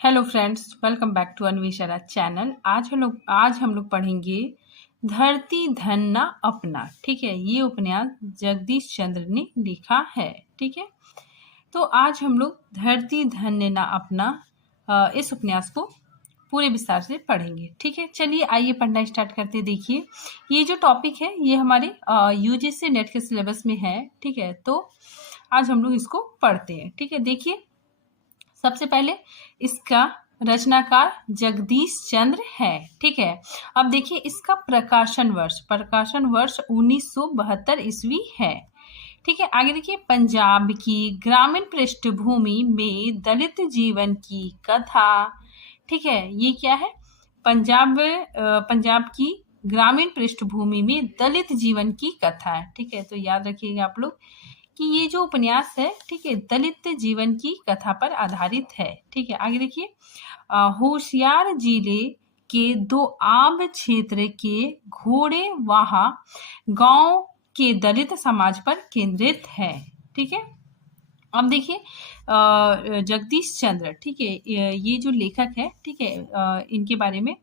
Hello friends, welcome back to Anveshara channel. आज हम लोग पढ़ेंगे धरती धन ना अपना। ठीक है, ये उपन्यास जगदीश चंद्र ने लिखा है। ठीक है, तो आज हम लोग धरती धन ना अपना इस उपन्यास को पूरे विस्तार से पढ़ेंगे। ठीक है, चलिए आइए पढ़ना स्टार्ट करते। देखिए, ये जो टॉपिक है ये हमारे यूजीसी नेट के सिलेबस में है। ठीक है, तो आज हम लोग इसको पढ़ते हैं। ठीक है, देखिए, सबसे पहले इसका रचनाकार जगदीश चंद्र है। ठीक है, अब देखिए इसका प्रकाशन वर्ष 1972 ईस्वी है। ठीक है, आगे देखिए, पंजाब की ग्रामीण पृष्ठभूमि में दलित जीवन की कथा। ठीक है, ये क्या है? पंजाब की ग्रामीण पृष्ठभूमि में दलित जीवन की कथा है। ठीक है, तो याद रखिएगा आप लोग कि ये जो उपन्यास है, ठीक है, दलित जीवन की कथा पर आधारित है। ठीक है, आगे देखिए, होशियार जिले के दोआब क्षेत्र के घोड़ेवाहा गांव के दलित समाज पर केंद्रित है। ठीक है, अब देखिए जगदीश चंद्र, ठीक है, ये जो लेखक है, ठीक है, इनके बारे में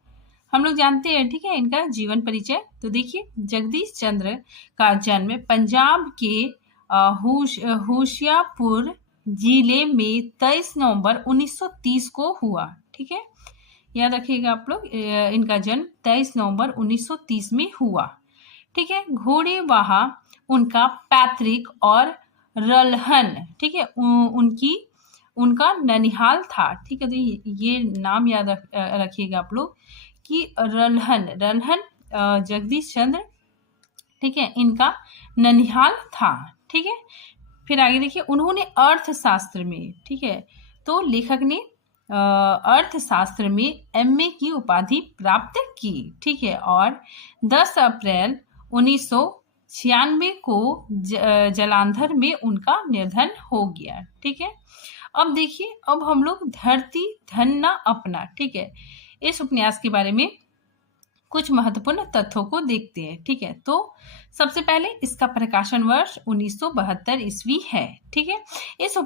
हम लोग जानते हैं। ठीक है, इनका जीवन परिचय। तो देखिए, जगदीश चंद्र का जन्म पंजाब के होशियारपुर जिले में 23 नवंबर 1930 को हुआ। ठीक है, याद रखिएगा आप लोग, इनका जन्म 23 नवंबर 1930 में हुआ। ठीक है, घोड़ेवाहा उनका पैतृक और रलहन, ठीक है, उनका ननिहाल था। ठीक है, तो ये नाम याद रखिएगा आप लोग कि रलहन जगदीश चंद्र, ठीक है, इनका ननिहाल था। ठीक है, फिर आगे देखिए, उन्होंने अर्थशास्त्र में, ठीक है, तो लेखक ने अर्थशास्त्र में एमए की उपाधि प्राप्त की। ठीक है, और 10 अप्रैल 1996 को जलंधर में उनका निधन हो गया। ठीक है, अब देखिए, अब हम लोग धरती धन ना अपना, ठीक है, इस उपन्यास के बारे में कुछ महत्वपूर्ण तथ्यों को देखते हैं। ठीक है, तो सबसे पहले इसका प्रकाशन वर्ष 1972 ईस्वी है। ठीक है, इस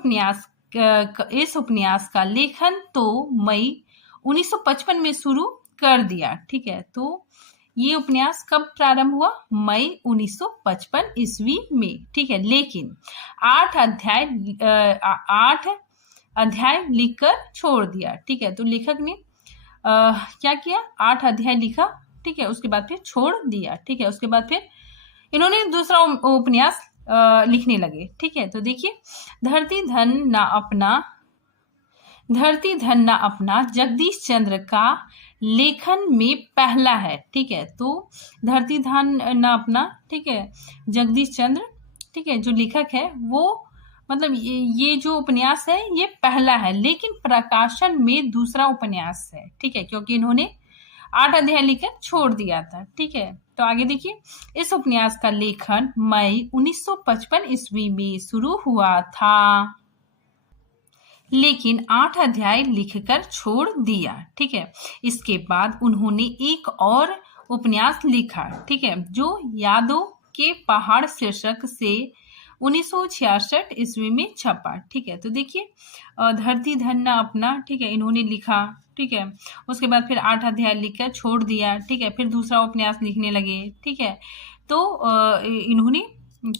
उपन्यास का लेखन तो मई 1955 में शुरू कर दिया। ठीक है, तो ये उपन्यास कब प्रारंभ हुआ? मई 1955 ईस्वी में। ठीक है, लेकिन 8 अध्याय लिखकर छोड़ दिया। ठीक है, तो लेखक ने क्या किया? 8 अध्याय लिखा। ठीक है, उसके बाद फिर छोड़ दिया। ठीक है, उसके बाद फिर इन्होंने दूसरा उपन्यास लिखने लगे। ठीक है, तो देखिए, धरती धन ना अपना जगदीश चंद्र का लेखन में पहला है। ठीक है, तो धरती धन ना अपना, ठीक है, जगदीश चंद्र, ठीक है, जो लेखक है वो, मतलब ये जो उपन्यास है ये पहला है, लेकिन प्रकाशन में दूसरा उपन्यास है। ठीक है, क्योंकि इन्होंने 8 अध्याय लिखकर छोड़ दिया था। ठीक है, तो आगे देखिए, इस उपन्यास का लेखन मई 1955 ईस्वी में शुरू हुआ था, लेकिन 8 अध्याय लिखकर छोड़ दिया। ठीक है, इसके बाद उन्होंने एक और उपन्यास लिखा। ठीक है, जो यादों के पहाड़ शीर्षक से 1966 ईस्वी में छपा। ठीक है, तो देखिए, धरती धन ना अपना, ठीक है, इन्होंने लिखा। ठीक है, उसके बाद फिर 8 अध्याय लिखकर छोड़ दिया। ठीक है, फिर दूसरा उपन्यास लिखने लगे। ठीक है, तो इन्होंने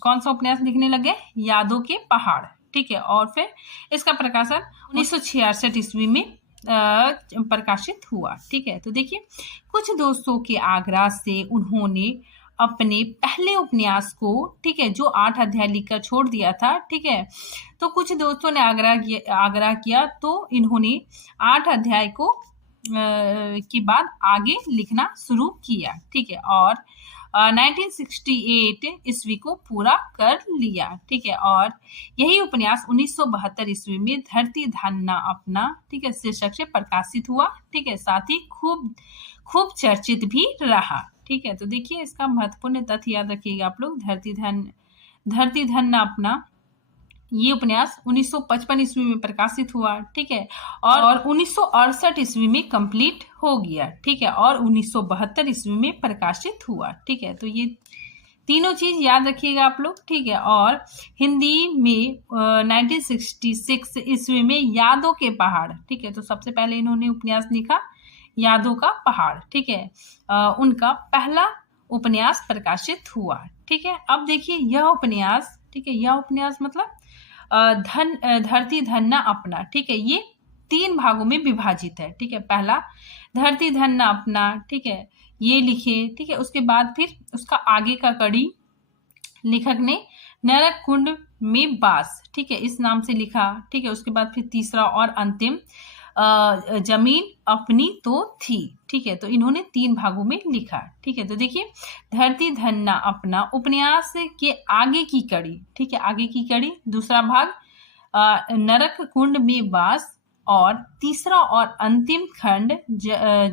कौन सा उपन्यास लिखने लगे? यादों के पहाड़। ठीक है, और फिर इसका प्रकाशन 1966 ईस्वी में प्रकाशित हुआ। ठीक है, तो देखिए, कुछ दोस्तों के आग्रह से उन्होंने अपने पहले उपन्यास को, ठीक है, जो 8 अध्याय लिखकर छोड़ दिया था, ठीक है, तो कुछ दोस्तों ने आग्रह किया, तो इन्होंने 8 अध्याय को के बाद आगे लिखना शुरू किया। ठीक है, और 1968 ईस्वी को पूरा कर लिया। ठीक है, और यही उपन्यास 1972 ईस्वी में धरती धन ना अपना, ठीक है, शीर्षक से प्रकाशित हुआ। ठीक है, साथ ही खूब चर्चित भी रहा। ठीक है, तो देखिए, इसका महत्वपूर्ण तथ्य याद रखिएगा आप लोग, धरती धन ना अपना, ये उपन्यास 1955 ईस्वी में प्रकाशित हुआ। ठीक है, और 1968 ईस्वी में कंप्लीट हो गया। ठीक है, और 1972 ईस्वी में प्रकाशित हुआ। ठीक है, तो ये तीनों चीज याद रखिएगा आप लोग, ठीक है। और हिंदी में 1966 ईस्वी में यादों के पहाड़, ठीक है, तो सबसे पहले इन्होंने उपन्यास लिखा यादों का पहाड़, ठीक है। उनका पहला उपन्यास प्रकाशित हुआ, ठीक है। अब देखिए यह उपन्यास, ठीक है, यह उपन्यास मतलब धरती धन्ना अपना, ठीक है, ये 3 भागों में विभाजित है, ठीक है। पहला धरती धन्ना अपना, ठीक है, ये लिखे, ठीक है। उसके बाद फिर उसका आगे का कड़ी लेखक ने नरक कुंड में बास, ठीक है, इस नाम से लिखा, ठीक है। उसके बाद फिर तीसरा और अंतिम जमीन अपनी तो थी, ठीक है। तो इन्होंने 3 भागों में लिखा, ठीक है। तो देखिए धरती धन्ना अपना उपन्यास के आगे की कड़ी, ठीक है, आगे की कड़ी, दूसरा भाग नरक कुंड में वास, और तीसरा और अंतिम खंड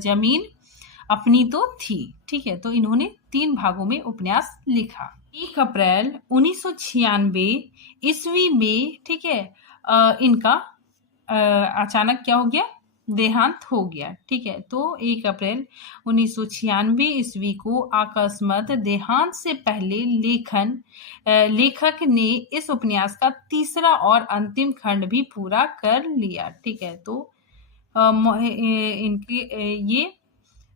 जमीन अपनी तो थी, ठीक है। तो इन्होंने 3 भागों में उपन्यास लिखा। 1 अप्रैल 1996 ईस्वी में, ठीक है, इनका अचानक क्या हो गया, देहांत हो गया, ठीक है। तो 1 अप्रैल 1996 ईस्वी को अकस्मात देहांत से पहले लेखक ने इस उपन्यास का तीसरा और अंतिम खंड भी पूरा कर लिया, ठीक है। तो इनके ये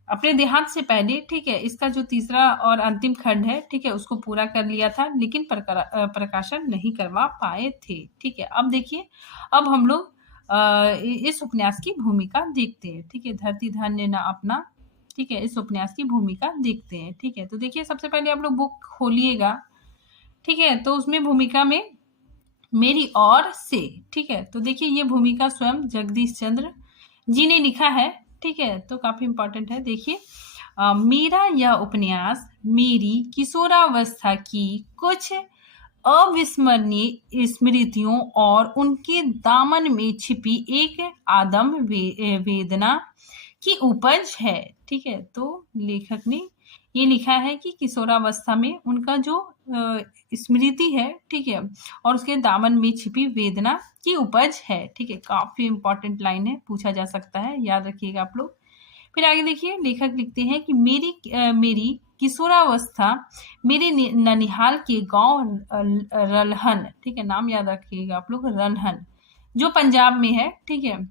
अपने देहांत से पहले, ठीक है, इसका जो तीसरा और अंतिम खंड है, ठीक है, उसको पूरा कर लिया था, लेकिन प्रकाशन नहीं करवा पाए थे, ठीक है। अब देखिए अब हम लोग इस उपन्यास की भूमिका देखते हैं, ठीक है। धरती धन्य न अपना, ठीक है, इस उपन्यास की भूमिका देखते हैं, ठीक है। तो देखिए सबसे पहले आप लोग बुक खोलिएगा, ठीक है। तो उसमें भूमिका में मेरी और से, ठीक है। तो देखिए ये भूमिका स्वयं जगदीश चंद्र जी ने लिखा है, ठीक है। तो काफी इंपॉर्टेंट है। देखिए मेरा यह उपन्यास मेरी किशोरावस्था की कुछ अविस्मरणीय स्मृतियों और उनके दामन में छिपी एक आदम वेदना की उपज है, ठीक है। तो लेखक ने ये लिखा है कि किशोरावस्था में उनका जो स्मृति है, ठीक है, और उसके दामन में छिपी वेदना की उपज है, ठीक है। काफी इंपॉर्टेंट लाइन है, पूछा जा सकता है, याद रखिएगा आप लोग। फिर आगे देखिए लेखक लिखते हैं कि मेरी किशोरावस्था मेरे ननिहाल के गांव रलहन, ठीक है, नाम याद रखिएगा आप लोग, रलहन, जो पंजाब में है, ठीक है।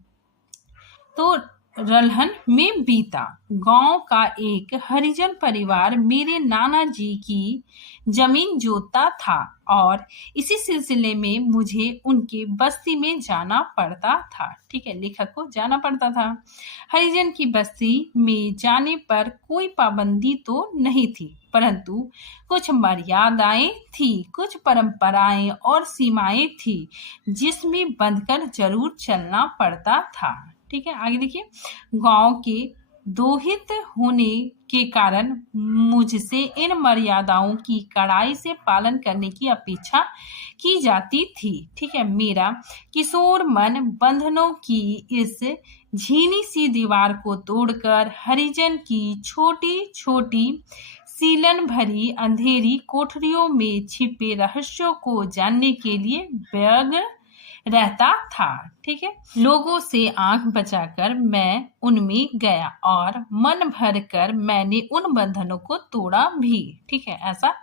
तो रलहन में बीता। गांव का एक हरिजन परिवार मेरे नाना जी की जमीन जोतता था और इसी सिलसिले में मुझे उनके बस्ती में जाना पड़ता था, ठीक है, लेखक को जाना पड़ता था। हरिजन की बस्ती में जाने पर कोई पाबंदी तो नहीं थी, परंतु कुछ मर्यादाएं थी, कुछ परंपराएं और सीमाएं थी जिसमें बंधकर जरूर चलना पड़ता था, ठीक है। आगे देखिए गांव के दोहित होने के कारण मुझसे इन मर्यादाओं की कड़ाई से पालन करने की अपेक्षा की जाती थी, ठीक है। मेरा किशोर मन बंधनों की इस झीनी सी दीवार को तोड़कर हरिजन की छोटी छोटी सीलन भरी अंधेरी कोठरियों में छिपे रहस्यों को जानने के लिए व्यग्र रहता था, ठीक है। लोगों से आंख बचाकर मैं उनमें गया और मन भर कर मैंने उन बंधनों को तोड़ा भी, ठीक है, ऐसा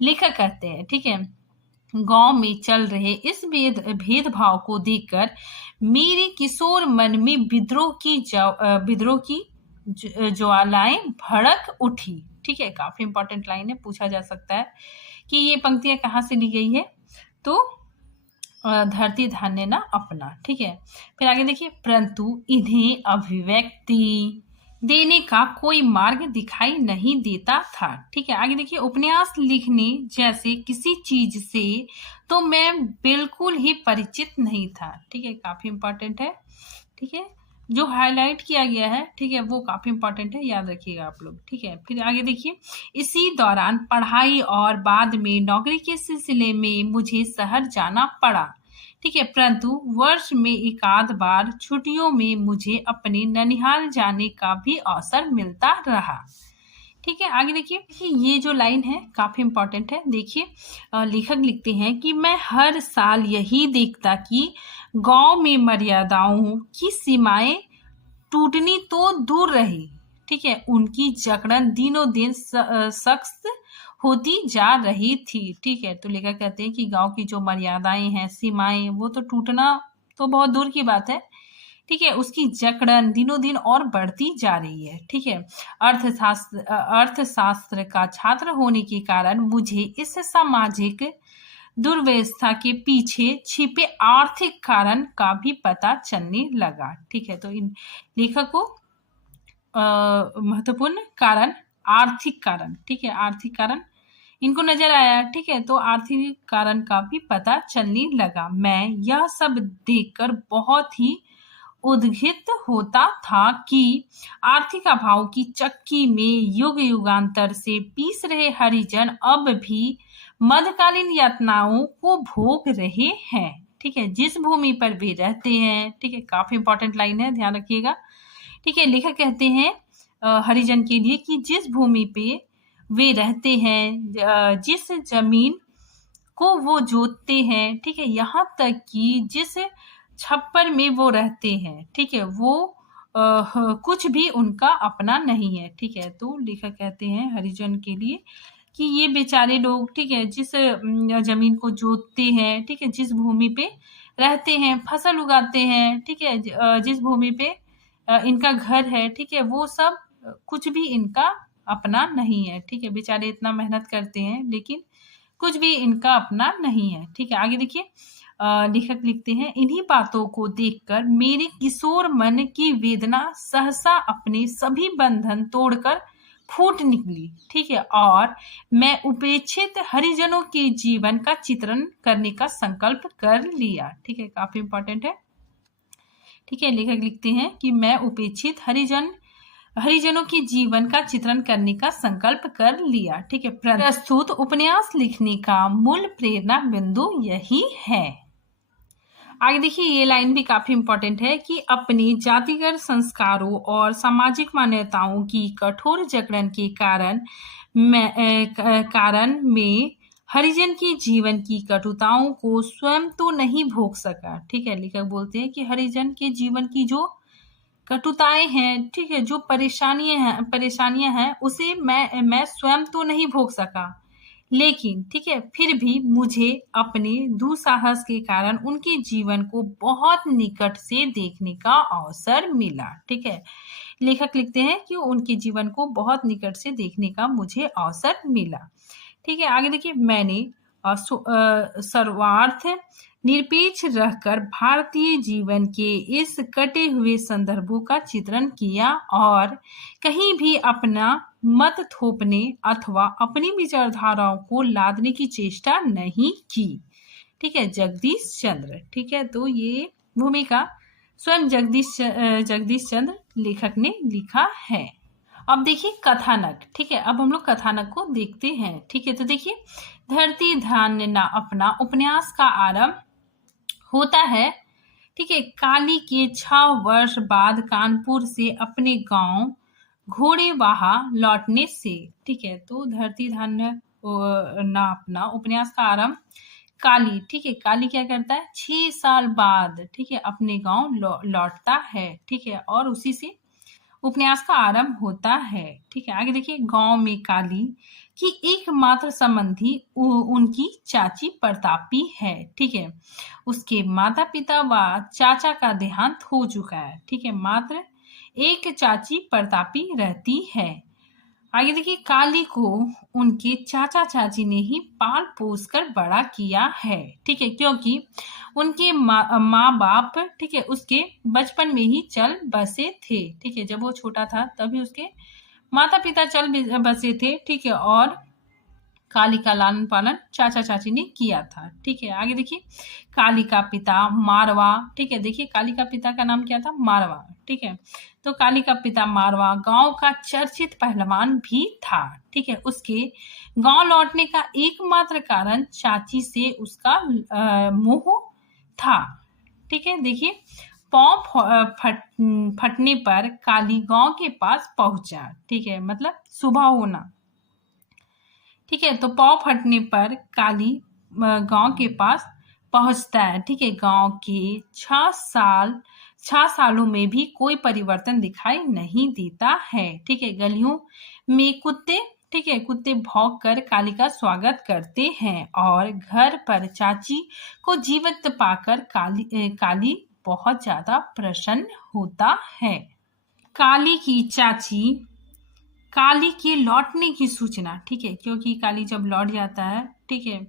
लेखक कहते हैं, ठीक है। गांव में चल रहे इस भेदभाव को देखकर मेरे किशोर मन में विद्रोह की ज्वालाएं भड़क उठी, ठीक है। काफी इंपॉर्टेंट लाइन है, पूछा जा सकता है कि ये पंक्तियां कहाँ से ली गई है, तो धरती धान्य ना अपना, ठीक है। फिर आगे देखिए परंतु इन्हें अभिव्यक्ति देने का कोई मार्ग दिखाई नहीं देता था, ठीक है। आगे देखिए उपन्यास लिखने जैसे किसी चीज से तो मैं बिल्कुल ही परिचित नहीं था, ठीक है, काफी इंपॉर्टेंट है, ठीक है। जो हाईलाइट किया गया है, ठीक है, वो काफी इंपॉर्टेंट है, याद रखिएगा आप लोग, ठीक है। फिर आगे देखिए इसी दौरान पढ़ाई और बाद में नौकरी के सिलसिले में मुझे शहर जाना पड़ा, ठीक है, परंतु वर्ष में एक आध बार छुट्टियों में मुझे अपने ननिहाल जाने का भी अवसर मिलता रहा, ठीक है। आगे देखिए ये जो लाइन है काफी इंपॉर्टेंट है। देखिए लेखक लिखते हैं कि मैं हर साल यही देखता कि गांव में मर्यादाओं की सीमाएं टूटनी तो दूर रही, ठीक है, उनकी जकड़न दिनों दिन सख्त होती जा रही थी। ठीक है, तो लेखक कहते हैं कि गांव की जो मर्यादाएं हैं, सीमाएं, वो तो टूटना तो बहुत दूर की बात है। ठीक है, उसकी जकड़न दिनों दिन और बढ़ती जा रही है। ठीक है, अर्थशास्त्र का छात्र होने के कारण मुझे इस सामाजिक दुर्व्यवस्था के पीछे छिपे आर्थिक कारण का भी पता चलने लगा। ठीक है, तो इन लेखक को महत्वपूर्ण कारण, आर्थिक कारण, ठीक है, आर्थिक कारण इनको नजर आया। ठीक है, तो आर्थिक कारण का भी पता चलने लगा। मैं यह सब देखकर बहुत ही उद्घित होता था कि आर्थिक अभाव की चक्की में युग युगांतर से पीस रहे हरिजन अब भी मध्यकालीन यातनाओं को भोग रहे हैं। ठीक है, जिस भूमि पर वे रहते हैं, ठीक है, काफी इंपॉर्टेंट लाइन है, ध्यान रखिएगा। ठीक है, लेखक कहते हैं हरिजन के लिए कि जिस भूमि पे वे रहते हैं, जिस जमीन को वो जोतते हैं, ठीक है, यहाँ तक कि जिस छप्पर में वो रहते हैं, ठीक है, वो कुछ भी उनका अपना नहीं है। ठीक है, तो लेखक कहते हैं हरिजन के लिए कि ये बेचारे लोग, ठीक है, जिस जमीन को जोतते हैं, ठीक है, जिस भूमि पे रहते हैं, फसल उगाते हैं, ठीक है, जिस भूमि पे इनका घर है, ठीक है, वो सब कुछ भी इनका अपना नहीं है। ठीक है, बेचारे इतना मेहनत करते हैं लेकिन कुछ भी इनका अपना नहीं है। ठीक है, आगे देखिए, लेखक लिखते हैं इन्हीं बातों को देखकर मेरे किशोर मन की वेदना सहसा अपने सभी बंधन तोड़कर फूट निकली। ठीक है, और मैं उपेक्षित हरिजनों के जीवन का चित्रण करने का संकल्प कर लिया। ठीक है, काफी इंपॉर्टेंट है। ठीक है, लेखक लिखते हैं कि मैं उपेक्षित हरिजनों के जीवन का चित्रण करने का संकल्प कर लिया। ठीक है, प्रस्तुत उपन्यास लिखने का मूल प्रेरणा बिंदु यही है। आगे देखिए, ये लाइन भी काफी इंपॉर्टेंट है कि अपने जातिगत संस्कारों और सामाजिक मान्यताओं की कठोर जकड़न के कारण में हरिजन के जीवन की कटुताओं को स्वयं तो नहीं भोग सका। ठीक है, लेखक बोलते हैं कि हरिजन के जीवन की जो कटुताएं हैं, ठीक है, जो परेशानियां हैं उसे मैं स्वयं तो नहीं भोग सका, लेकिन ठीक है, फिर भी मुझे अपने दुस्साहस के कारण उनके जीवन को बहुत निकट से देखने का अवसर मिला। ठीक है, लेखक लिखते हैं कि उनके जीवन को बहुत निकट से देखने का मुझे अवसर मिला। ठीक है, आगे देखिए, मैंने सर्वार्थ निरपेक्ष रहकर भारतीय जीवन के इस कटे हुए संदर्भों का चित्रण किया और कहीं भी अपना मत थोपने अथवा अपनी विचारधाराओं को लादने की चेष्टा नहीं की। ठीक है, जगदीश चंद्र। ठीक है, तो ये भूमिका स्वयं जगदीश चंद्र लेखक ने लिखा है। अब देखिए कथानक। ठीक है, अब हम लोग कथानक को देखते हैं। ठीक है, तो देखिए, धरती धान्य ना अपना उपन्यास का आरंभ होता है। ठीक है, काली के 6 वर्ष बाद कानपुर से अपने गांव घोड़ेवाहा लौटने से। ठीक है, तो धरती धान्य ना अपना उपन्यास का आरंभ काली, ठीक है, काली क्या करता है, 6 साल बाद, ठीक है, अपने गांव लौटता है। ठीक है, और उसी से उपन्यास का आरंभ होता है। ठीक है, आगे देखिए, गांव में काली की एकमात्र संबंधी उनकी चाची प्रतापी है। ठीक है, उसके माता पिता व चाचा का देहांत हो चुका है। ठीक है, मात्र एक चाची प्रतापी रहती है। आगे देखिए, काली को उनके चाचा चाची ने ही पाल पोस कर बड़ा किया है। ठीक है, क्योंकि उनके माँ बाप, ठीक है, उसके बचपन में ही चल बसे थे। ठीक है, जब वो छोटा था तभी उसके माता पिता चल बसे थे। ठीक है, और काली का लालन पालन चाचा चाची ने किया था। ठीक है, आगे देखिए, काली का पिता मारवा। ठीक है, देखिए, काली का पिता का नाम क्या था, मारवा। ठीक है, तो काली का पिता मारवा गांव का चर्चित पहलवान भी था। ठीक है, उसके गांव लौटने का एकमात्र कारण चाची से उसका मोह था। ठीक है, देखिए, पांव फटने पर काली गांव के पास पहुंचा। ठीक है, मतलब सुबह होना। ठीक है, तो पांव फटने पर काली गांव के पास पहुंचता है। ठीक है, गांव के 6 सालों में भी कोई परिवर्तन दिखाई नहीं देता है। ठीक है, गलियों में कुत्ते ठीक है, कुत्ते भौंक कर काली का स्वागत करते हैं और घर पर चाची को जीवित पाकर काली बहुत ज्यादा प्रसन्न होता है। काली की चाची काली के लौटने की सूचना, ठीक है, क्योंकि काली जब लौट जाता है, ठीक है,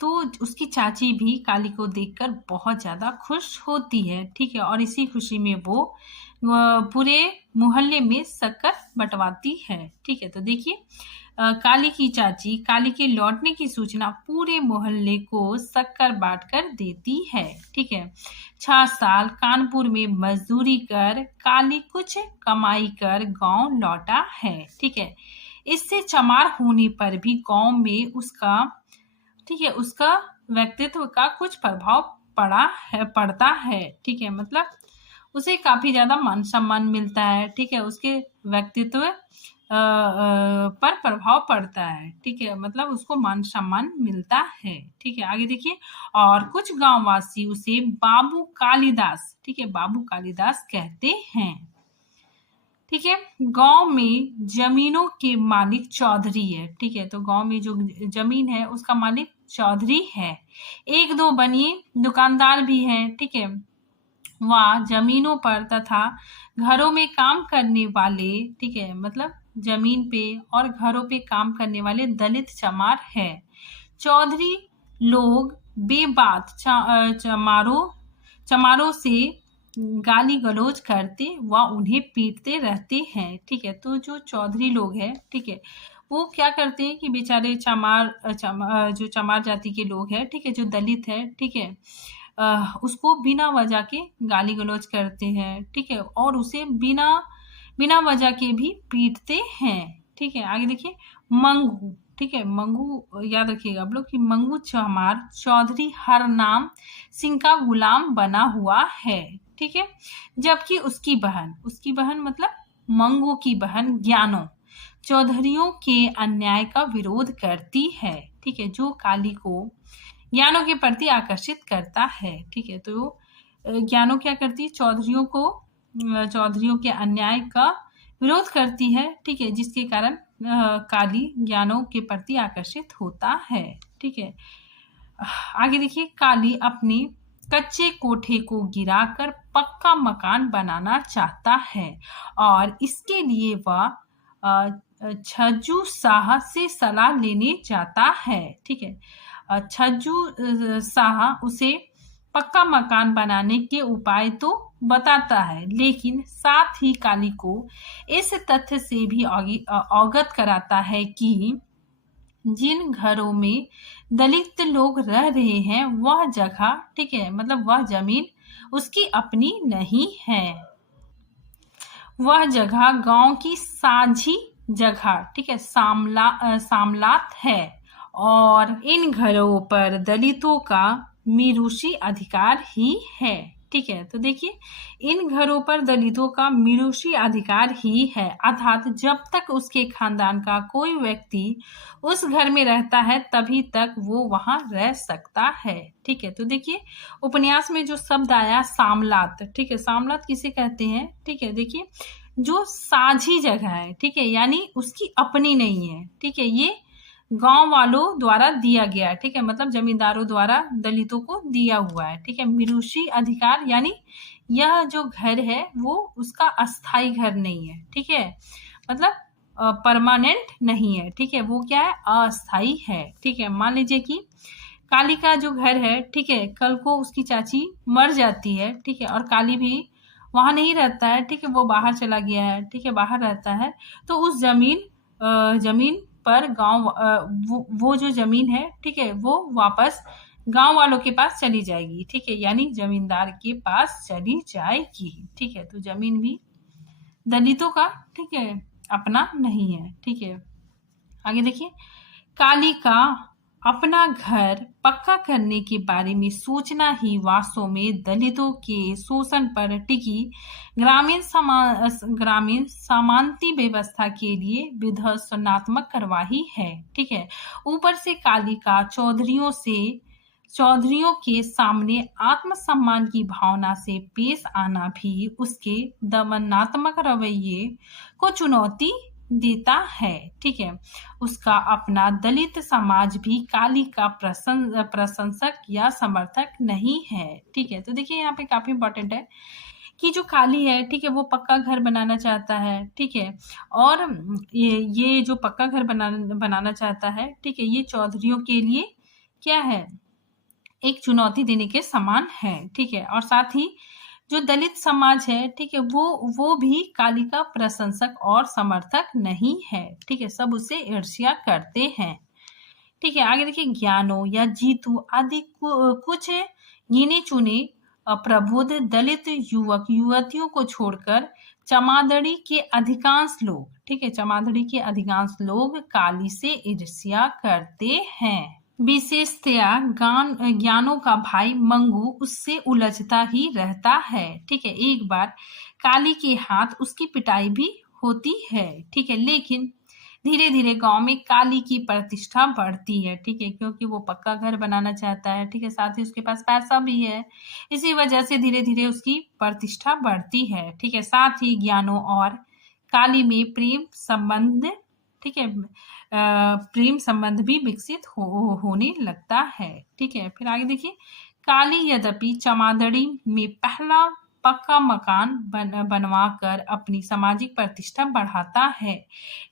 तो उसकी चाची भी काली को देखकर बहुत ज्यादा खुश होती है, ठीक है, और इसी खुशी में वो पूरे मोहल्ले में शक्कर बंटवाती है। ठीक है, तो देखिए काली की चाची काली के लौटने की सूचना पूरे मोहल्ले को शक्कर बांट कर देती है। ठीक है, 6 साल कानपुर में मजदूरी कर काली कुछ कमाई कर गांव लौटा है। ठीक है, इससे चमार होने पर भी गांव में उसका, ठीक है, उसका व्यक्तित्व का कुछ प्रभाव पड़ता है। ठीक है, मतलब उसे काफी ज्यादा मान सम्मान मिलता है। ठीक है, उसके व्यक्तित्व पर प्रभाव पड़ता है। ठीक है, मतलब उसको मान सम्मान मिलता है। ठीक है, आगे देखिए, और कुछ गांववासी उसे बाबू कालिदास, ठीक है, बाबू कालिदास कहते हैं। ठीक है, गांव में जमीनों के मालिक चौधरी है। ठीक है, तो गांव में जो जमीन है उसका मालिक चौधरी है। 1-2 बनिए दुकानदार भी हैं। ठीक है, वह जमीनों पर तथा घरों में काम करने वाले, ठीक है, मतलब जमीन पे और घरों पे काम करने वाले दलित चमार है। चौधरी लोग बेबात चमारों से गाली गलौज करते व उन्हें पीटते रहते हैं। ठीक है, तो जो चौधरी लोग हैं, ठीक है, वो क्या करते हैं कि बेचारे जो चमार जाति के लोग हैं, ठीक है, जो दलित है, ठीक है, उसको बिना वजह के गाली गलौज करते हैं। ठीक है, और उसे बिना वजह के भी पीटते हैं। ठीक है, आगे देखिए, मंगू, ठीक है, मंगू याद रखिएगा आप लोग कि मंगू चमार चौधरी हर नाम सिंह का गुलाम बना हुआ है। ठीक है, जबकि उसकी बहन मतलब मंगू की बहन ज्ञानो चौधरियों के अन्याय का विरोध करती है। ठीक है, जो काली को ज्ञानों के प्रति आकर्षित करता है। ठीक है, तो ज्ञानों क्या करती है, चौधरियों के अन्याय का विरोध करती है। ठीक है, जिसके कारण काली ज्ञानों के प्रति आकर्षित होता है। ठीक है, आगे देखिए, काली अपने कच्चे कोठे को गिराकर पक्का मकान बनाना चाहता है और इसके लिए वह छज्जू शाह से सलाह लेने जाता है। ठीक है, छज्जू शाह उसे पक्का मकान बनाने के उपाय तो बताता है, लेकिन साथ ही काली को इस तथ्य से भी अवगत कराता है कि जिन घरों में दलित लोग रह रहे हैं वह जगह, ठीक है, मतलब वह जमीन उसकी अपनी नहीं है, वह जगह गांव की साझी जगह, ठीक है, सामलात है और इन घरों पर दलितों का मीरूषी अधिकार ही है। ठीक है, तो देखिए, इन घरों पर दलितों का मीरूषी अधिकार ही है, अर्थात जब तक उसके खानदान का कोई व्यक्ति उस घर में रहता है तभी तक वो वहां रह सकता है। ठीक है, तो देखिए, उपन्यास में जो शब्द आया सामलात, ठीक है, सामलात किसे कहते हैं? ठीक है, देखिए, जो साझी जगह है, ठीक है, यानी उसकी अपनी नहीं है। ठीक है, ये गांव वालों द्वारा दिया गया है। ठीक है, मतलब जमींदारों द्वारा दलितों को दिया हुआ है। ठीक है, मीरूषी अधिकार यानी यह जो घर है वो उसका अस्थाई घर नहीं है। ठीक है, मतलब परमानेंट नहीं है। ठीक है, वो क्या है, अस्थाई है। ठीक है, मान लीजिए कि काली का जो घर है, ठीक है, कल को उसकी चाची मर जाती है, ठीक है, और काली भी वहां नहीं रहता है, ठीक है, वो बाहर चला गया है, ठीक है, बाहर रहता है, तो उस जमीन पर वो जो जमीन है, ठीक है, वो वापस गांव वालों के पास चली जाएगी। ठीक है, यानी जमींदार के पास चली जाएगी। ठीक है, तो जमीन भी दलितों का, ठीक है, अपना नहीं है। ठीक है, आगे देखिए, काली का अपना घर पक्का करने के बारे में सोचना ही वास्तव में दलितों के शोषण पर टिकी ग्रामीण सामंती व्यवस्था के लिए विध्वंसात्मक कार्यवाही है। ठीक है, ऊपर से काली का चौधरियों के सामने आत्मसम्मान की भावना से पेश आना भी उसके दमनात्मक रवैये को चुनौती देता है। ठीक है, उसका अपना दलित समाज भी काली का प्रशंसक या समर्थक नहीं है। ठीक है, तो देखिए यहाँ पे काफी इंपॉर्टेंट है कि जो काली है, ठीक है, वो पक्का घर बनाना चाहता है। ठीक है, और ये जो पक्का घर बनाना चाहता है, ठीक है, ये चौधरियों के लिए क्या है, एक चुनौती देने के समान है। ठीक है, और साथ ही जो दलित समाज है, ठीक है, वो भी काली का प्रशंसक और समर्थक नहीं है। ठीक है, सब उसे ईर्ष्या करते हैं। ठीक है, आगे देखिए, ज्ञानो या जीतू आदि कुछ गिने चुने प्रबुद्ध दलित युवक युवतियों को छोड़कर चमादड़ी के अधिकांश लोग, ठीक है, चमादड़ी के अधिकांश लोग काली से ईर्ष्या करते हैं। विशेषतया ज्ञानों का भाई मंगू उससे उलझता ही रहता है। ठीक है, एक बार काली के हाथ उसकी पिटाई भी होती है। ठीक है, लेकिन धीरे धीरे गांव में काली की प्रतिष्ठा बढ़ती है। ठीक है, क्योंकि वो पक्का घर बनाना चाहता है। ठीक है, साथ ही उसके पास पैसा भी है, इसी वजह से धीरे धीरे उसकी प्रतिष्ठा बढ़ती है। ठीक है, साथ ही ज्ञानों और काली में प्रेम संबंध, ठीक है, प्रेम संबंध भी विकसित होने लगता है। ठीक है, फिर आगे देखिए, काली यद्यपि चमादड़ी में पहला पक्का मकान बनवा कर अपनी सामाजिक प्रतिष्ठा बढ़ाता है,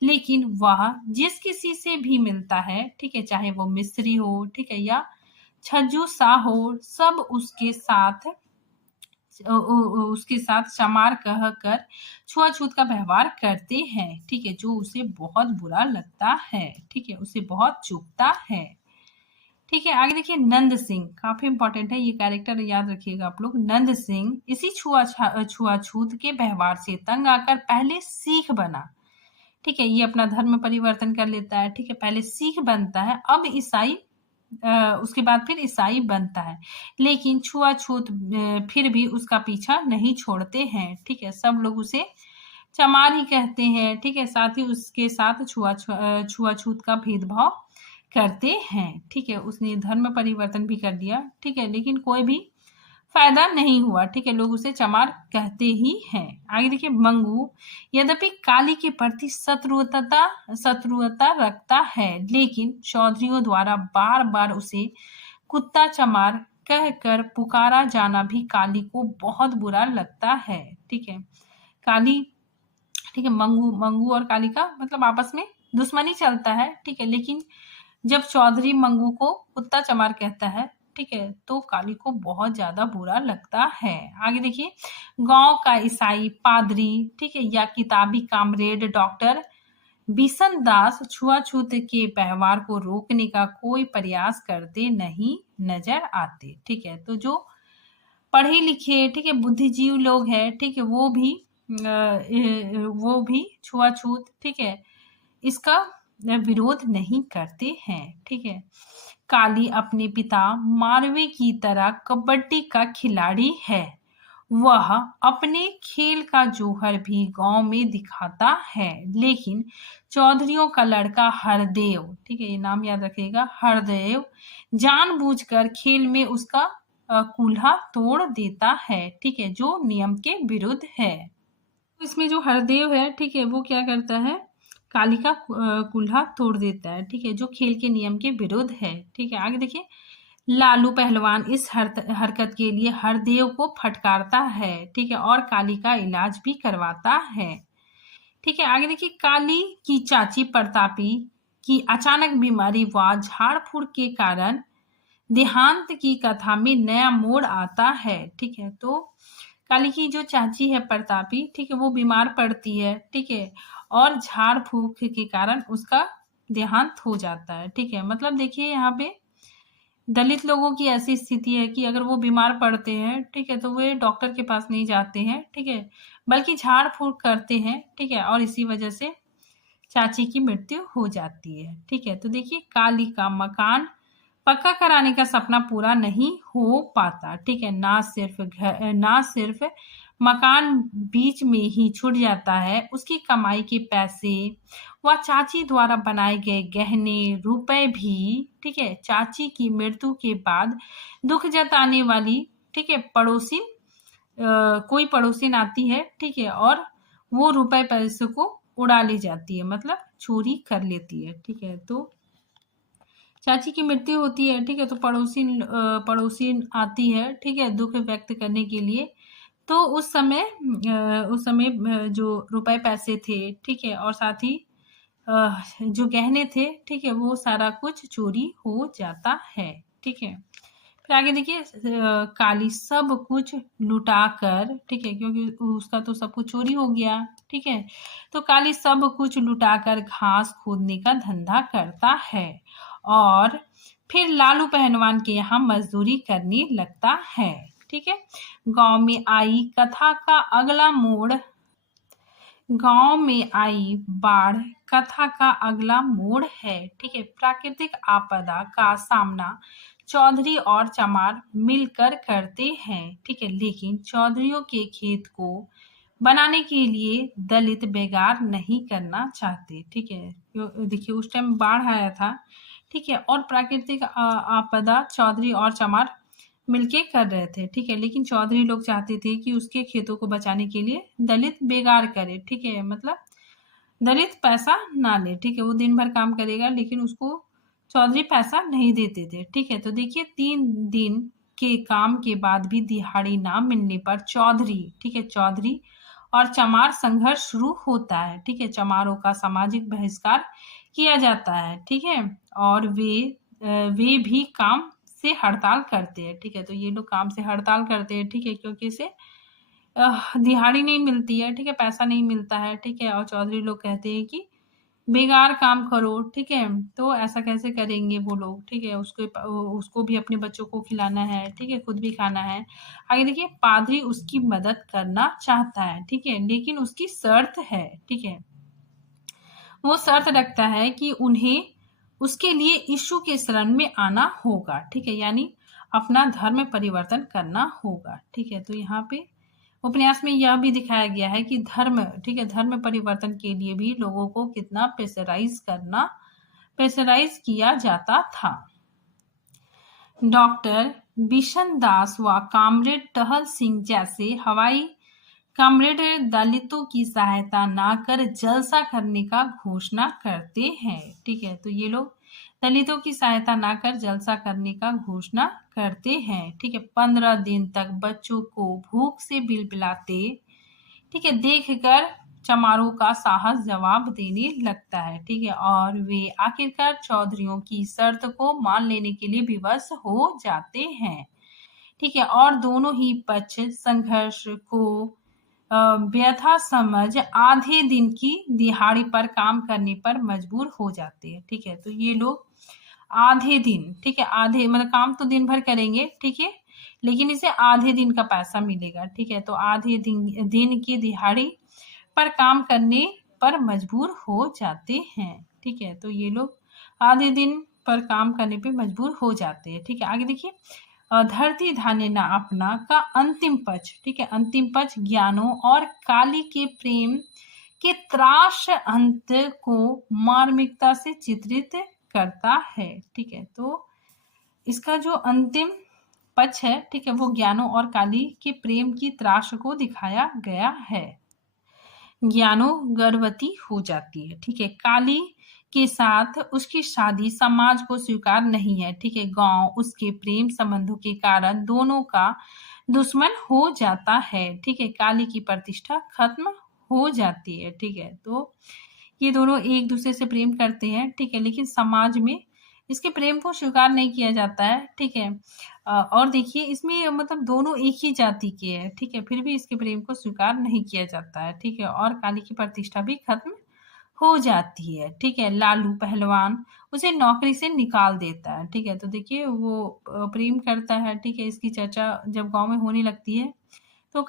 लेकिन वह जिस किसी से भी मिलता है, ठीक है, चाहे वो मिस्त्री हो, ठीक है, या छज्जू सा हो, सब उसके साथ चमार कहकर छुआछूत का व्यवहार करते हैं। ठीक है, जो उसे बहुत बुरा लगता है। ठीक है, उसे बहुत चुभता है। ठीक है, आगे देखिए, नंद सिंह काफी इंपॉर्टेंट है, ये कैरेक्टर याद रखिएगा आप लोग। नंद सिंह इसी छुआछूत के व्यवहार से तंग आकर पहले सिख बना। ठीक है, ये अपना धर्म परिवर्तन कर लेता है। ठीक है, पहले सिख बनता है, अब ईसाई, उसके बाद फिर ईसाई बनता है, लेकिन छुआछूत फिर भी उसका पीछा नहीं छोड़ते हैं। ठीक है, सब लोग उसे चमार ही कहते हैं। ठीक है, साथ ही उसके साथ छुआछूत का भेदभाव करते हैं। ठीक है, उसने धर्म परिवर्तन भी कर दिया। ठीक है, लेकिन कोई भी फायदा नहीं हुआ। ठीक है, लोग उसे चमार कहते ही हैं। आगे देखिए, मंगू यद्यपि काली के प्रति शत्रुता रखता है, लेकिन चौधरियों द्वारा बार बार उसे कुत्ता चमार कहकर पुकारा जाना भी काली को बहुत बुरा लगता है। ठीक है, काली, ठीक है, मंगू और काली का मतलब आपस में दुश्मनी चलता है। ठीक है, लेकिन जब चौधरी मंगू को कुत्ता चमार कहता है, ठीक है, तो काली को बहुत ज्यादा बुरा लगता है। आगे देखिए, गांव का ईसाई पादरी, ठीक है, या किताबी कामरेड डॉक्टर बिशन दास छुआछूत के व्यवहार को रोकने का कोई प्रयास करते नहीं नजर आते। ठीक है, तो जो पढ़े लिखे, ठीक है, बुद्धिजीवी लोग हैं, ठीक है, वो भी छुआछूत, ठीक है, इसका विरोध नहीं करते हैं। ठीक है, काली अपने पिता मारवे की तरह कबड्डी का खिलाड़ी है। वह अपने खेल का जौहर भी गांव में दिखाता है, लेकिन चौधरियों का लड़का हरदेव, ठीक है, ये नाम याद रखिएगा, हरदेव जानबूझकर खेल में उसका कूल्हा तोड़ देता है। ठीक है, जो नियम के विरुद्ध है। इसमें जो हरदेव है, ठीक है, वो क्या करता है, काली का कुल्हा तोड़ देता है। ठीक है, जो खेल के नियम के विरुद्ध है। ठीक है, आगे देखिए, लालू पहलवान इस हरकत के लिए हरदेव को फटकारता है। ठीक है, और काली का इलाज भी करवाता है। ठीक है, आगे देखिए, काली की चाची प्रतापी की अचानक बीमारी व झाड़ फूड़ के कारण देहांत की कथा में नया मोड़ आता है। ठीक है, तो काली की जो चाची है प्रतापी, ठीक है, वो बीमार पड़ती है। ठीक है, और झाड़ फूक के कारण उसका देहांत हो जाता है। ठीक है, मतलब देखिए यहाँ पे दलित लोगों की ऐसी स्थिति है कि अगर वो बीमार पड़ते हैं, ठीक है, तो वे डॉक्टर के पास नहीं जाते हैं। ठीक है, बल्कि झाड़ फूक करते हैं। ठीक है, और इसी वजह से चाची की मृत्यु हो जाती है। ठीक है, तो देखिए, काली का मकान पक्का कराने का सपना पूरा नहीं हो पाता। ठीक है, ना सिर्फ मकान बीच में ही छूट जाता है, उसकी कमाई के पैसे व चाची द्वारा बनाए गए गहने रुपए भी, ठीक है, चाची की मृत्यु के बाद दुख जताने वाली, ठीक है, कोई पड़ोसिन आती है। ठीक है, और वो रुपए पैसे को उड़ा ले जाती है, मतलब चोरी कर लेती है। ठीक है, तो चाची की मृत्यु होती है। ठीक है, तो पड़ोसी आती है, ठीक है, दुख व्यक्त करने के लिए। तो उस समय जो रुपए पैसे थे, ठीक है, और साथ ही जो गहने थे, ठीक है, वो सारा कुछ चोरी हो जाता है। ठीक है, फिर आगे देखिए, काली सब कुछ लुटा कर, ठीक है, क्योंकि उसका तो सब कुछ चोरी हो गया। ठीक है, तो काली सब कुछ लुटाकर घास खोदने का धंधा करता है और फिर लालू पहलवान के यहाँ मजदूरी करने लगता है। ठीक है, गांव में आई कथा का अगला मोड़ गांव में आई बाढ़ कथा का अगला मोड़ है। ठीक है, प्राकृतिक आपदा का सामना चौधरी और चमार मिलकर करते हैं। ठीक है, लेकिन चौधरियों के खेत को बनाने के लिए दलित बेगार नहीं करना चाहते। ठीक है, देखिए उस टाइम बाढ़ आया था। ठीक है, और प्राकृतिक आपदा चौधरी और चमार मिलके कर रहे थे। ठीक है, लेकिन चौधरी लोग चाहते थे कि उसके खेतों को बचाने के लिए दलित बेगार करे। ठीक है, मतलब दलित पैसा ना ले। ठीक है, वो दिन भर काम करेगा लेकिन उसको चौधरी पैसा नहीं देते थे। ठीक है, तो देखिए 3 दिन के काम के बाद भी दिहाड़ी ना मिलने पर ठीक है, चौधरी और चमार संघर्ष शुरू होता है। ठीक है, चमारों का सामाजिक बहिष्कार किया जाता है। ठीक है, और वे भी काम से हड़ताल करते हैं। ठीक है, तो ये लोग काम से हड़ताल करते हैं। ठीक है, क्योंकि इसे दिहाड़ी नहीं मिलती है। ठीक है, पैसा नहीं मिलता है। ठीक है, और चौधरी लोग कहते हैं कि बेकार काम करो। ठीक है, तो ऐसा कैसे करेंगे वो लोग। ठीक है, उसको भी अपने बच्चों को खिलाना है। ठीक है, खुद भी खाना है। आगे देखिए, पादरी उसकी मदद करना चाहता है। ठीक है, लेकिन उसकी शर्त है। ठीक है, वो शर्त रखता है कि उन्हें उसके लिए यीशु के शरण में आना होगा। ठीक है, यानी अपना धर्म परिवर्तन करना होगा। ठीक है, तो यहाँ पे उपन्यास में यह भी दिखाया गया है कि ठीक है, धर्म परिवर्तन के लिए भी लोगों को कितना प्रेशराइज किया जाता था। डॉक्टर बिशन दास व कामरेड टहल सिंह जैसे हवाई कामरेड दलितों की सहायता ना कर जलसा करने का घोषणा करते हैं। ठीक है, तो ये लोग दलितों की सहायता ना कर जलसा करने का घोषणा करते हैं। ठीक है, 15 दिन तक बच्चों को भूख से बिलबिलाते, ठीक है, देखकर चमारों का साहस जवाब देने लगता है। ठीक है, और वे आखिरकार चौधरियों की शर्त को मान लेने के लिए विवश हो जाते हैं। ठीक है, और दोनों ही पक्ष संघर्ष को व्यथा समझ आधे दिन की दिहाड़ी पर काम करने पर मजबूर हो जाते हैं। ठीक है, तो ये लोग आधे दिन, ठीक है, आधे मतलब काम तो दिन भर करेंगे। ठीक है, लेकिन इसे आधे दिन का पैसा मिलेगा। ठीक है, तो आधे दिन की दिहाड़ी पर काम करने पर मजबूर हो जाते हैं। ठीक है, तो ये लोग आधे दिन पर काम करने पे मजबूर हो जाते हैं। ठीक है, आगे देखिए, धरती धान्य न अपना का अंतिम पक्ष। ठीक है, अंतिम पक्ष ज्ञानो और काली के प्रेम के त्रास अंत को मार्मिकता से चित्रित करता है। ठीक है, तो इसका जो अंतिम पक्ष है, ठीक है, वो ज्ञानो और काली के प्रेम की त्रास को दिखाया गया है। ज्ञानो गर्भवती हो जाती है। ठीक है, काली के साथ उसकी शादी समाज को स्वीकार नहीं है। ठीक है, गांव उसके प्रेम संबंधों के कारण दोनों का दुश्मन हो जाता है। ठीक है, काली की प्रतिष्ठा खत्म हो जाती है। ठीक है, तो ये दोनों एक दूसरे से प्रेम करते हैं। ठीक है, लेकिन समाज में इसके प्रेम को स्वीकार नहीं किया जाता है। ठीक है, और देखिए इसमें मतलब दोनों एक ही जाति के हैं। ठीक है, फिर भी इसके प्रेम को स्वीकार नहीं किया जाता है। ठीक है, और काली की प्रतिष्ठा भी खत्म हो जाती है। ठीक है, लालू पहलवान उसे नौकरी से निकाल देता है। ठीक है, तो देखिए वो प्रेम करता है। ठीक है, इसकी चर्चा जब गांव में होने लगती है तो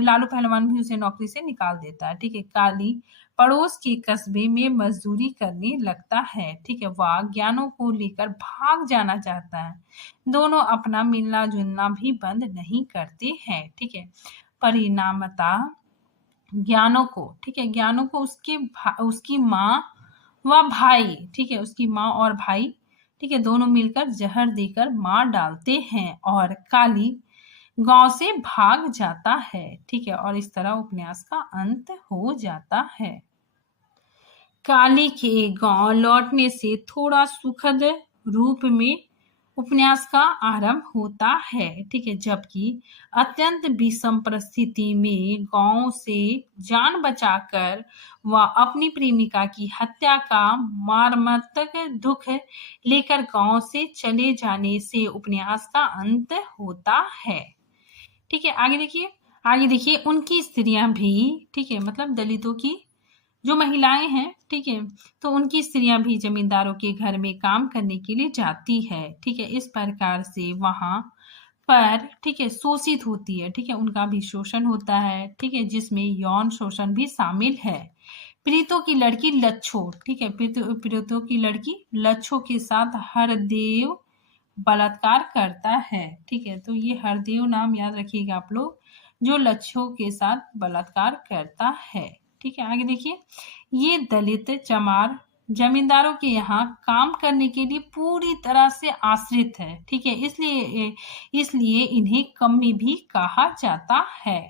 लालू पहलवान भी उसे नौकरी से निकाल देता है। ठीक है, काली पड़ोस के कस्बे में मजदूरी करने लगता है। ठीक है, वह ज्ञानों को लेकर भाग जाना चाहता है। दोनों अपना मिलना जुलना भी बंद नहीं करते हैं। ठीक है, परिणामतः ज्ञानों को, ठीक है, ज्ञानों को उसकी माँ व भाई, ठीक है, उसकी माँ और भाई, ठीक है, दोनों मिलकर जहर देकर मार डालते हैं और काली गांव से भाग जाता है। ठीक है, और इस तरह उपन्यास का अंत हो जाता है। काली के गांव लौटने से थोड़ा सुखद रूप में उपन्यास का आरंभ होता है। ठीक है, जबकि अत्यंत विषम परिस्थिति में गांव से जान बचाकर वह अपनी प्रेमिका की हत्या का मर्मांतक दुख लेकर गांव से चले जाने से उपन्यास का अंत होता है। ठीक है, आगे देखिए उनकी स्त्रियां भी, ठीक है, मतलब दलितों की जो महिलाएं हैं, ठीक है, तो उनकी स्त्रियां भी जमींदारों के घर में काम करने के लिए जाती है। ठीक है, इस प्रकार से वहां पर, ठीक है, शोषित होती है। ठीक है, उनका भी शोषण होता है। ठीक है, जिसमें यौन शोषण भी शामिल है। पीड़ितों की लड़की लच्छो, ठीक है, पीड़ितों की लड़की लच्छो के साथ हरदेव बलात्कार करता है। ठीक है, तो ये हरदेव नाम याद रखिएगा आप लोग, जो लच्छो के साथ बलात्कार करता है। ठीक है, आगे देखिए, ये दलित चमार जमींदारों के यहाँ काम करने के लिए पूरी तरह से आश्रित है। ठीक है, इसलिए इन्हें कमी भी कहा जाता है।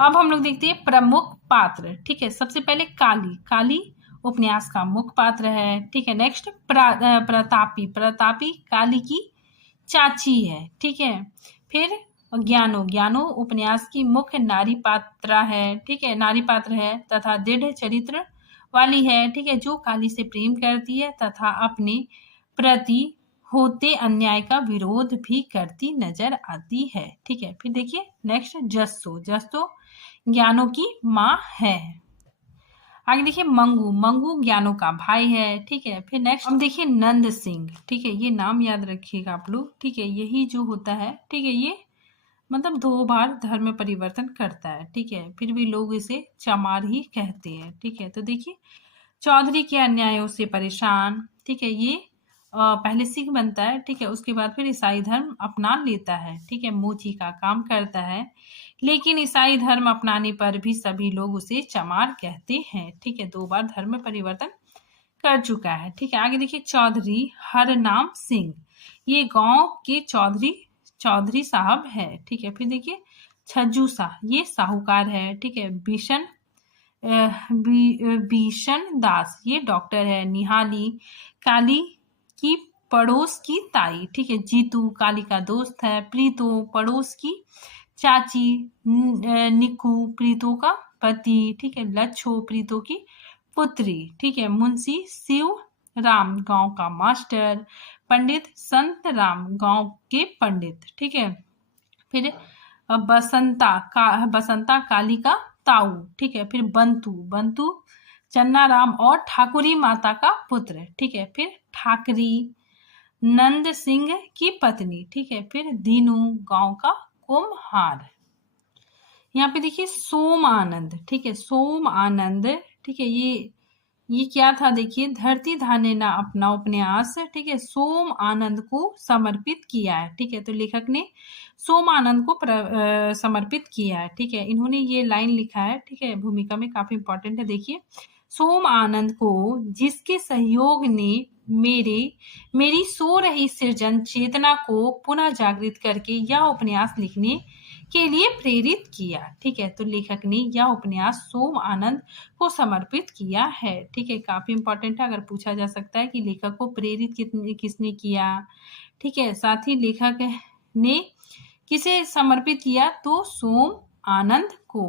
अब हम लोग देखते हैं प्रमुख पात्र। ठीक है, सबसे पहले काली उपन्यास का मुख्य पात्र है। ठीक है, नेक्स्ट प्रतापी काली की चाची है। ठीक है, फिर ज्ञानो उपन्यास की मुख्य नारी पात्र है। ठीक है, नारी पात्र है तथा दृढ़ चरित्र वाली है। ठीक है, जो काली से प्रेम करती है तथा अपने प्रति होते अन्याय का विरोध भी करती नजर आती है। ठीक है, फिर देखिए नेक्स्ट जस्तो ज्ञानो की माँ है। आगे देखिए मंगू ज्ञानो का भाई है। ठीक है, फिर नेक्स्ट हम देखिए नंद सिंह। ठीक है, ये नाम याद रखिएगा आप लोग। ठीक है, यही जो होता है, ठीक है, ये मतलब 2 बार धर्म परिवर्तन करता है। ठीक है, फिर भी लोग इसे चमार ही कहते हैं। ठीक है, तो देखिए चौधरी के अन्यायों से परेशान, ठीक है, ये पहले सिख बनता है। ठीक है, उसके बाद फिर ईसाई धर्म अपना लेता है। ठीक है, मोची का काम करता है, लेकिन ईसाई धर्म अपनाने पर भी सभी लोग उसे चमार कहते हैं। ठीक है, 2 बार धर्म परिवर्तन कर चुका है। ठीक है, आगे देखिए चौधरी हरनाम सिंह, ये गांव के चौधरी साहब है। ठीक है, फिर देखिए छज्जू शाह, ये साहूकार है। ठीक है, भीषण दास, ये डॉक्टर है। निहाली काली की पड़ोस की ताई। ठीक है, जीतू काली का दोस्त है। प्रीतो पड़ोस की चाची। निकू प्रीतो का पति। ठीक है, लच्छो प्रीतो की पुत्री। ठीक है, मुंशी शिव राम गांव का मास्टर। पंडित संत राम गांव के पंडित। ठीक है, फिर बसंता काली का ताऊ। ठीक है, फिर बंतु चन्ना राम और ठाकुरी माता का पुत्र। ठीक है, फिर ठाकरी नंद सिंह की पत्नी। ठीक है, फिर दीनू गांव का कुम्हार। यहाँ पे देखिए सोम आनंद। ठीक है, सोम आनंद, ठीक है, ये क्या था देखिए, धरती धाने ना अपना उपन्यास, ठीक है, सोम आनंद को समर्पित किया है। ठीक है, तो लेखक ने सोम आनंद को समर्पित किया है। ठीक है, इन्होंने ये लाइन लिखा है। ठीक है, भूमिका में काफी इंपॉर्टेंट है। देखिए, सोम आनंद को जिसके सहयोग ने मेरी सो रही सृजन चेतना को पुनः जागृत करके यह उपन्यास लिखने के लिए प्रेरित किया। ठीक है, तो लेखक ने यह उपन्यास सोम आनंद को समर्पित किया है। ठीक है, काफी इंपॉर्टेंट है, अगर पूछा जा सकता है कि लेखक को प्रेरित किसने किया। ठीक है, साथ ही लेखक ने किसे समर्पित किया, तो सोम आनंद को।